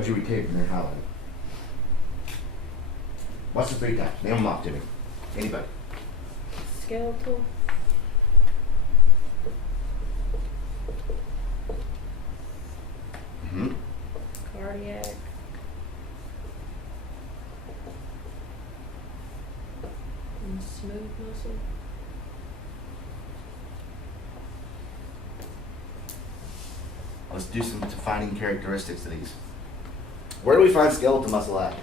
What'd you retain from their highlight? What's the 3 types? Name them off to me. Anybody? Skeletal. Mm-hmm. Cardiac. And smooth muscle. Let's do some defining characteristics of these. Where do we find skeletal muscle at?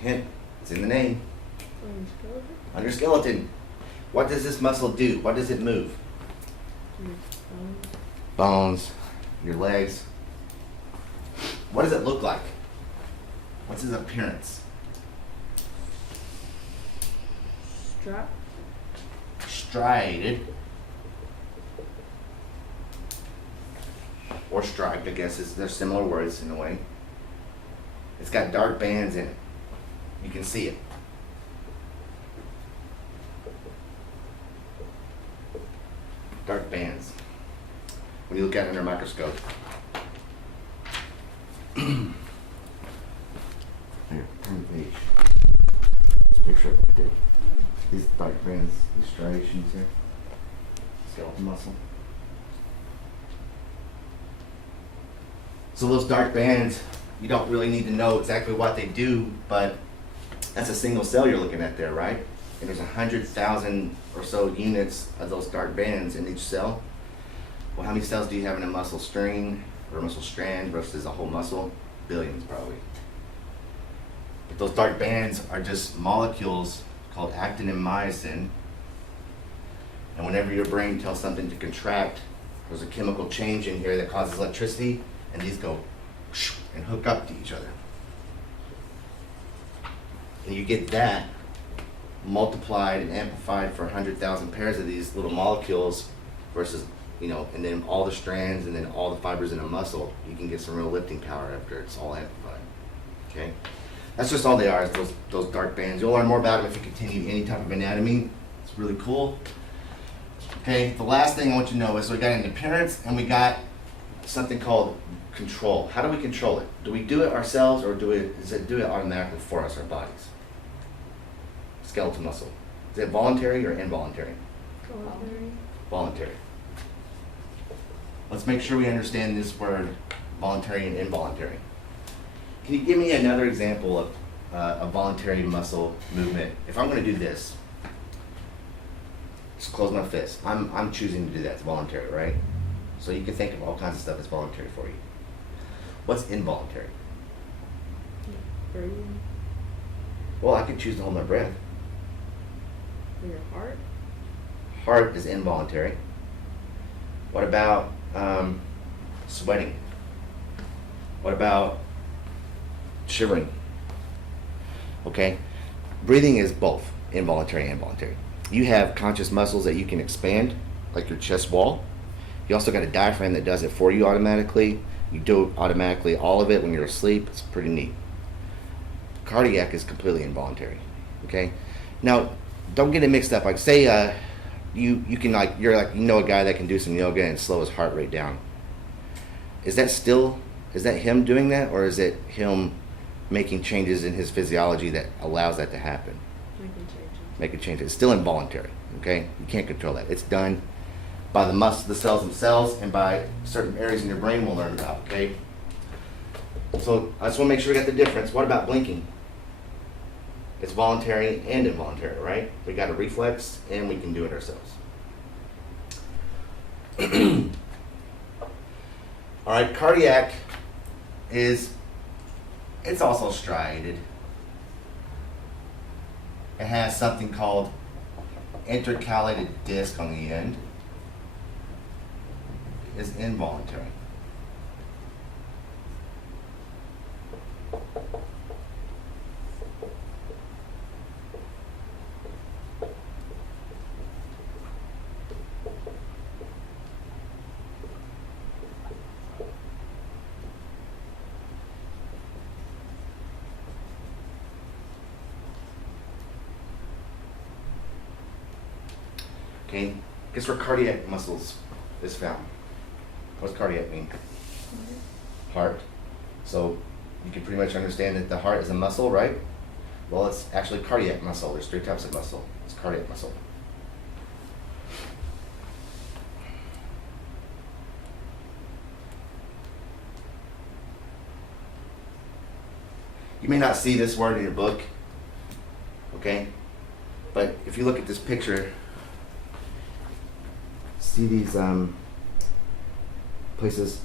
Hint, it's in the name. Skeleton. Under skeleton. What does this muscle do? What does it move? Bones, your legs. What does it look like? What's his appearance? Striated. Or striped, I guess. They're similar words in a way. It's got dark bands in it. You can see it. Dark bands. When you look at it under a microscope. Here, turn the page. This picture right there. These dark bands, these striations here. Skeletal muscle. So those dark bands, you don't really need to know exactly what they do, but that's a single cell you're looking at there, right? And there's 100,000 or so units of those dark bands in each cell. Well, how many cells do you have in a muscle string or a muscle strand versus a whole muscle? Billions, probably. But those dark bands are just molecules called actin and myosin. And whenever your brain tells something to contract, there's a chemical change in here that causes electricity, and these go and hook up to each other. And you get that multiplied and amplified for 100,000 pairs of these little molecules versus, and then all the strands and then all the fibers in a muscle, you can get some real lifting power after it's all amplified. Okay? That's just all they are, is those dark bands. You'll learn more about them if you continue any type of anatomy. It's really cool. Okay, the last thing I want you to know is we got an appearance and we got something called control. How do we control it? Do we do it ourselves, or does it do it automatically for us, our bodies? Skeletal muscle. Is it voluntary or involuntary? Voluntary. Voluntary. Let's make sure we understand this word, voluntary and involuntary. Can you give me another example of a voluntary muscle movement? If I'm going to do this, just close my fist. I'm choosing to do that. It's voluntary, right? So you can think of all kinds of stuff that's voluntary for you. What's involuntary? Breathing. Well, I could choose to hold my breath. Your heart. Heart is involuntary. What about sweating? What about shivering? Okay, breathing is both involuntary and involuntary. You have conscious muscles that you can expand, like your chest wall. You also got a diaphragm that does it for you automatically. You do automatically all of it when you're asleep. It's pretty neat. Cardiac is completely involuntary. Okay, now don't get it mixed up. Like say you can you're a guy that can do some yoga and slow his heart rate down. Is that him doing that, or is it him making changes in his physiology that allows that to happen? Making changes. It's still involuntary. Okay, you can't control that. It's done by the cells themselves and by certain areas in your brain we'll learn about. Okay. So I just want to make sure we got the difference. What about blinking? It's voluntary and involuntary, right? We got a reflex and we can do it ourselves. All right, cardiac it's also striated. It has something called intercalated disc on the end. It's involuntary. Okay, guess where cardiac muscles is found. What's cardiac mean? Heart. heart. So you can pretty much understand that the heart is a muscle, right? Well, it's actually cardiac muscle. There's 3 types of muscle. It's cardiac muscle. You may not see this word in your book, okay? But if you look at this picture, see these places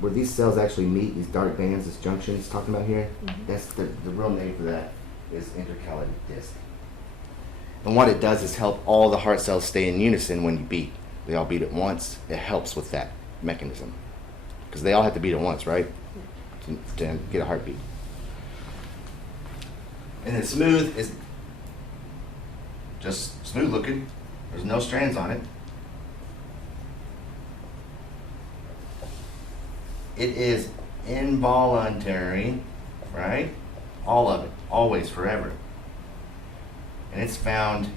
where these cells actually meet, these dark bands, this junction it's talking about here. Mhm. That's the real name for that is intercalated disc. And what it does is help all the heart cells stay in unison when you beat. They all beat at once. It helps with that mechanism. Because they all have to beat at once, right? To get a heartbeat. And then smooth is just smooth looking. There's no strands on it. It is involuntary, right? All of it, always, forever. And it's found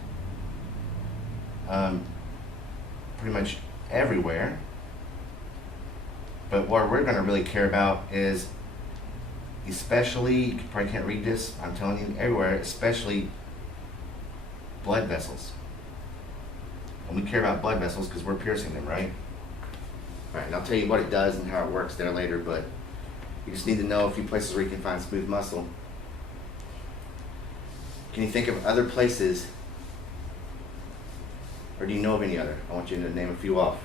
pretty much everywhere. But what we're going to really care about is, especially, you probably can't read this, I'm telling you, everywhere, especially blood vessels. And we care about blood vessels because we're piercing them, right? All right, and I'll tell you what it does and how it works there later, but you just need to know a few places where you can find smooth muscle. Can you think of other places, or do you know of any other? I want you to name a few off.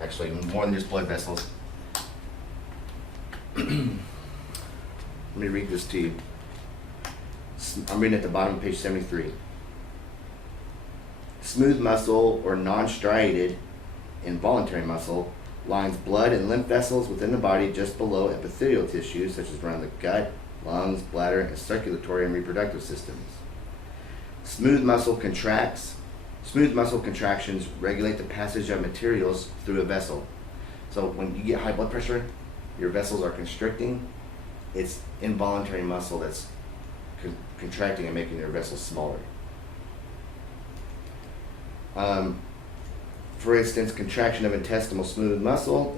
Actually, more than just blood vessels. Let me read this to you. I'm reading at the bottom of page 73. Smooth muscle or non-striated involuntary muscle lines blood and lymph vessels within the body just below epithelial tissues such as around the gut, lungs, bladder, and circulatory and reproductive systems. Smooth muscle contractions regulate the passage of materials through a vessel. So when you get high blood pressure, your vessels are constricting. It's involuntary muscle that's contracting and making your vessels smaller. For instance, contraction of intestinal smooth muscle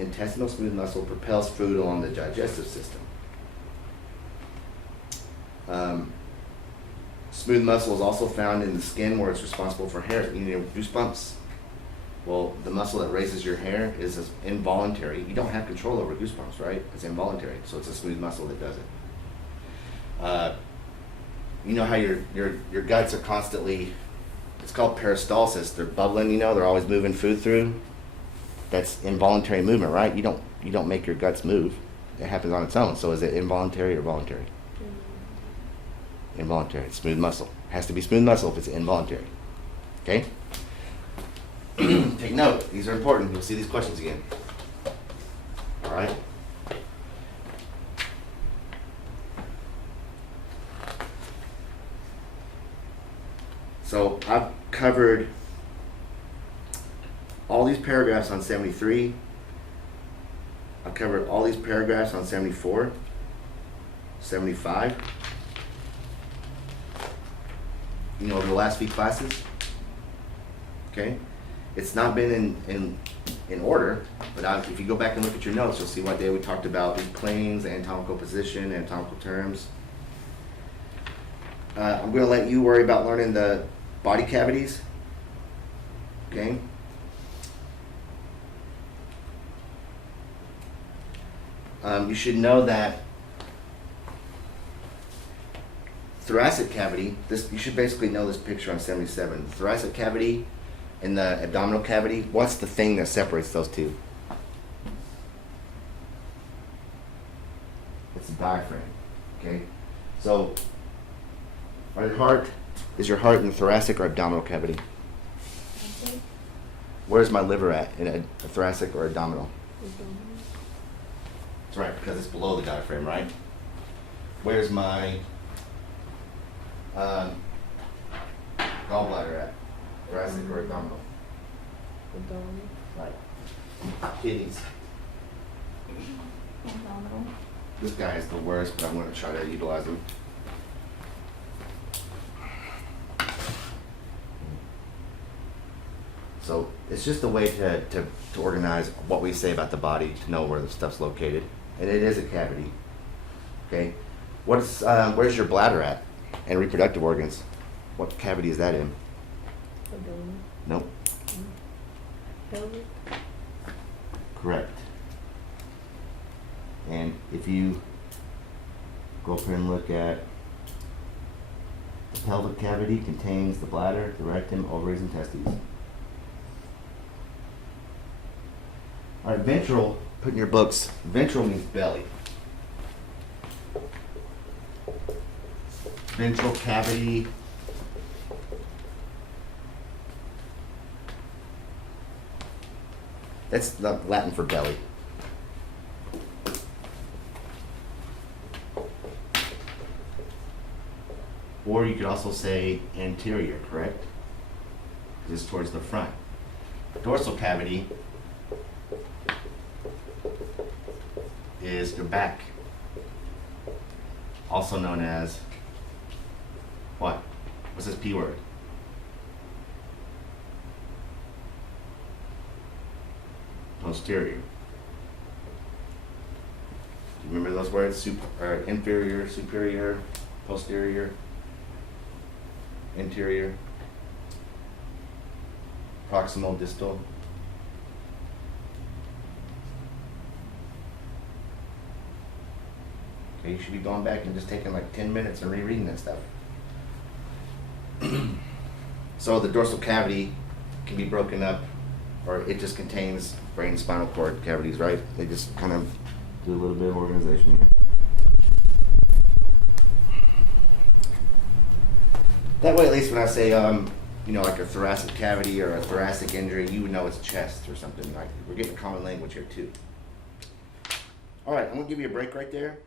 propels food along the digestive system. Smooth muscle is also found in the skin where it's responsible for hair. You know, goosebumps. Well, the muscle that raises your hair is involuntary. You don't have control over goosebumps, right? It's involuntary, so it's a smooth muscle that does it. You know how your guts are constantly, it's called peristalsis. They're bubbling, you know, they're always moving food through. That's involuntary movement, right? You don't make your guts move. It happens on its own. So is it involuntary or voluntary? Involuntary. It's smooth muscle. It has to be smooth muscle if it's involuntary. Okay? Take note. These are important. You'll see these questions again. All right? So I've covered all these paragraphs on 73. I've covered all these paragraphs on 74, 75. You know, over the last few classes. Okay? It's not been in order, but if you go back and look at your notes, you'll see what day we talked about these planes, anatomical position, anatomical terms. I'm going to let you worry about learning the body cavities. Okay? You should know that thoracic cavity, you should basically know this picture on 77. The thoracic cavity and the abdominal cavity, what's the thing that separates those two? It's the diaphragm. Okay? So, is your heart in the thoracic or abdominal cavity? Okay. Where's my liver at? In a thoracic or abdominal? That's right, because it's below the diaphragm, right? Where's my gallbladder at? Thoracic or abdominal? Abdominal. Right. Kidneys. Abdominal. This guy is the worst, but I'm going to try to utilize him. So It's just a way to organize what we say about the body, to know where the stuff's located. And it is a cavity. Okay? Where's your bladder at? And reproductive organs? What cavity is that in? Abdomen. Nope. Pelvic. Correct. And if you go up here and look at the pelvic cavity, contains the bladder, the rectum, ovaries, and testes. All right, ventral, put in your books, ventral means belly. Ventral cavity. That's the Latin for belly. Or you could also say anterior, correct? Because it's towards the front. Dorsal cavity is your back. Also known as what? What's this P word? Posterior. Do you remember those words? Inferior, superior, posterior, interior, proximal, distal. Okay, you should be going back and just taking like 10 minutes and rereading that stuff. So the dorsal cavity can be broken up, or it just contains brain and spinal cord cavities, right? They just kind of do a little bit of organization here. That way, at least when I say, like a thoracic cavity or a thoracic injury, you would know it's chest or something. Like we're getting common language here too. All right, I'm gonna give you a break right there.